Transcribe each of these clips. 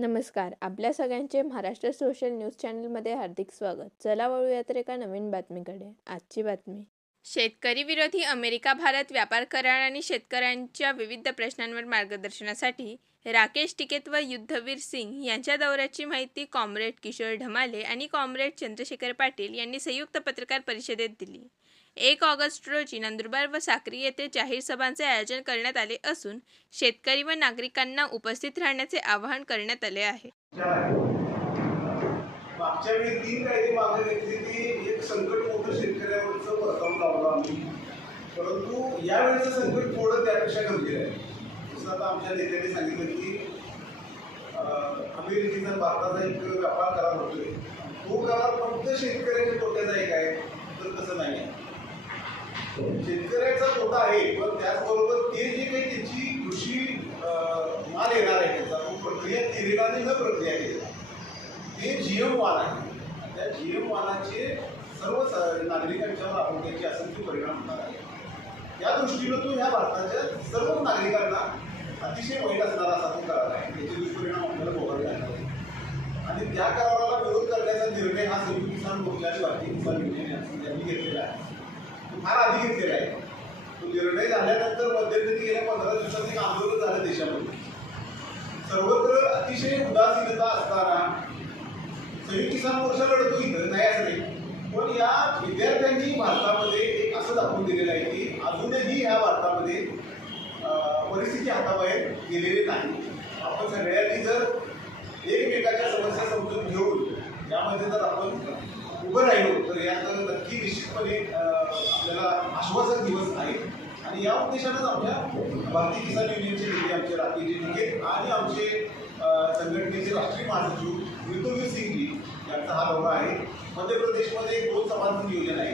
नमस्कार. आपल्या सगळ्यांचे महाराष्ट्र सोशल न्यूज चॅनलमध्ये हार्दिक स्वागत. चला वळूया तर एका नवीन बातमीकडे. आजची बातमी. शेतकरी विरोधी अमेरिका भारत व्यापार करार आणि शेतकऱ्यांच्या विविध प्रश्नांवर मार्गदर्शनासाठी राकेश टिकैत व युद्धवीर सिंग यांच्या दौऱ्याची माहिती कॉम्रेड किशोर ढमाले आणि कॉम्रेड चंद्रशेखर पाटील यांनी संयुक्त पत्रकार परिषदेत दिली. 1 ऑगस्ट रोजी नंदुरबार व साक्री येथे जाहीर सभांचे आयोजन करण्यात आले असून शेतकरी व नागरिकांना उपस्थित राहण्याचे आवाहन करण्यात आले आहे. मागच्या वेळी 3 कायदे मागे घेतली ती एक संकट मोठं शेतकऱ्यावरचं परतावून लावलं आम्ही, परंतु यावेळेचं संकट थोडं त्यापेक्षा गंभीर आहे. जसं आता आमच्या नेत्यांनी सांगितलं की अमेरिकेचा भारताचा एक व्यापार करार होतोय, तो करार फक्त शेतकऱ्याच्या तोट्याचा एक आहे तर तसं नाही आहे. शेतकऱ्याचा तोटा आहे, पण त्याचबरोबर ते जे काही त्याची कृषी माल येणार आहे त्याचा तो प्रक्रिया केलेला आणि न प्रक्रिया केलेला ते जीएम वाहन आहे. त्या जीएम वाहनाचे सर्व नागरिकांच्यावर आपण त्याचे असंख्य परिणाम होणार आहे. या दृष्टीनं तो ह्या भारताच्या सर्व नागरिकांना अतिशय वाईट असणारा असा तो करार आहे. त्याचे दुष्परिणाम आपल्याला भोगावे लागणार आहे आणि त्या कराराला विरोध करण्याचा निर्णय हा संयुक्त किसान मोर्चा आणि भारतीय किसान युनियन यांनी घेतलेला आहे. तो फार आधी घेतलेला आहे. तो निर्णय झाल्यानंतर मध्यंतरी गेल्या 15 दिवसात एक आंदोलन झालं देशामध्ये. सर्वत्र अतिशय उदासीनता असताना संयुक्त किसान मोर्चा लढतो इथं नाही असं नाही, पण या विद्यार्थ्यांनी भारतामध्ये एक असं दाखवून दिलेलं आहे की अजूनही या भारतामध्ये परिस्थिती हाताबाहेर गेलेली नाही. आपण सगळ्यांनी जर एकमेकाच्या समस्या समजून घेऊन यामध्ये जर आपण उभं राहिलो तर यात नक्की निश्चितपणे आपल्याला आश्वासक दिवस आहे. आणि या उद्देशानंच आमच्या भारतीय किसान युनियनचे नेते आमचे राकेश टिकैत आणि आमचे संघटनेचे राष्ट्रीय महासचिव युद्धवीर सिंगजी यांचा हा दौरा आहे. मध्य प्रदेशमध्ये 2 सभांचं नियोजन आहे.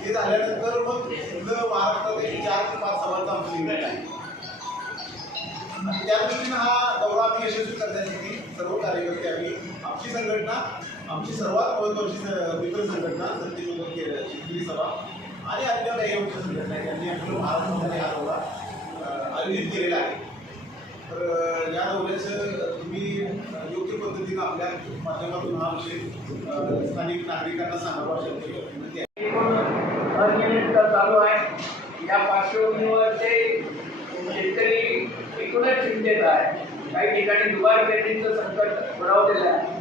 ते झाल्यानंतर मग पूर्ण महाराष्ट्रात 4 ते 5 सभांचं आमचं नियोजन आहे. आणि त्या दृष्टीनं हा दौरा आम्ही यशस्वी करण्यासाठी सर्व कार्यकर्ते आम्ही आमची संघटना, आमची सर्वात महत्त्वाची मित्र संघटना सत्यशोधक शेतकरी सभा आणि अन्य काही आमच्या संघटना यांनी आपलं महाराष्ट्रामध्ये हा दौरा आयोजित केलेला आहे. तर या दौऱ्याचं तुम्ही योग्य पद्धतीनं आपल्या माध्यमातून हा विषय स्थानिक नागरिकांना सांगावा शकतो. अनियमितता चालू आहे. या पार्श्वभूमीवर ते शेतकरी एकूणच चिंतेत आहे. काही ठिकाणी दुबार पेरणीचं संकट ओढावलेलं आहे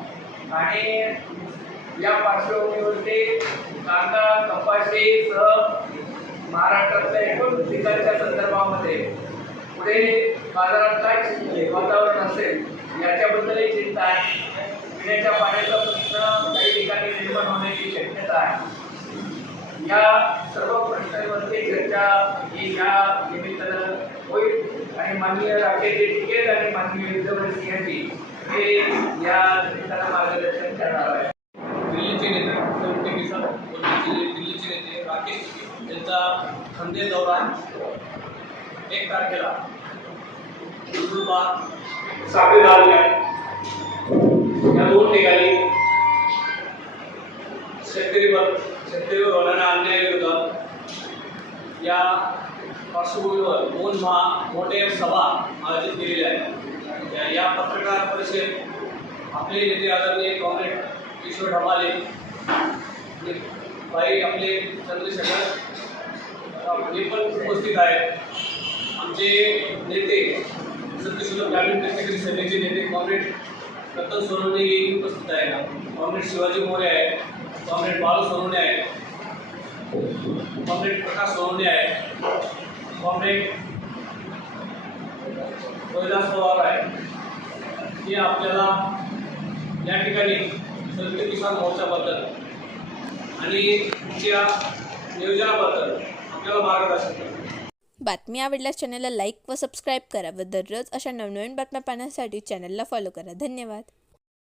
आणि या पार्श्वभूमीवर ते कांदा कपाशीसह महाराष्ट्रातल्या एकूण पिकांच्या संदर्भामध्ये पुढे बाजारात काय वातावरण असेल याच्याबद्दलही चिंता आहे. पिण्याच्या पाण्याचा प्रश्न काही ठिकाणी निर्माण होण्याची शक्यता आहे. या सर्व प्रश्नांवरती चर्चा ही या निमित्तानं होईल आणि माननीय राकेश टिकैत आणि माननीय युद्धवीर सिंग यांची हे या निमित्तानं मार्गदर्शन करणार आहे. दिल्लीचे नेते संयुक्त किसान दिल्लीचे नेते राकेश टिकैत यांचा खंदे दौरा 1 तारखेला नंदुरबार साक्री तालुक्यात या 2 ठिकाणी शेतकरीवर होणाऱ्या अन्यायाविरोधात या पार्श्वभूमीवर 2 मोठे सभा आयोजित केलेल्या आहेत. या पत्रकार परिषदेत आपले नेते आदरणीय कॉम्रेड किशोर ढमाले, भाई आपले चंद्रशेखर हे पण उपस्थित आहेत. आमचे नेते सत्यशोधक ग्रामीण शेतकरी सभेचे नेते कॉम्रेड रतन सोनवणे उपस्थित आहेत. कॉम्रेड शिवाजी मोरे आहेत, कॉम्रेड बाळू सोनवणे आहेत, कॉम्रेड प्रकाश सोनवणे आहेत, कॉम्रेड कैलास पवार आहेत. हे आपल्याला या ठिकाणी संयुक्त किसान मोर्चाबद्दल आणि तुमच्या नियोजनाबद्दल आपल्याला मार्गदर्शन करतात. बातमी आवडल्यास चॅनलला लाईक व सबस्क्राईब करा व दररोज अशा नवनवीन बातम्या पाहण्यासाठी चॅनलला फॉलो करा. धन्यवाद.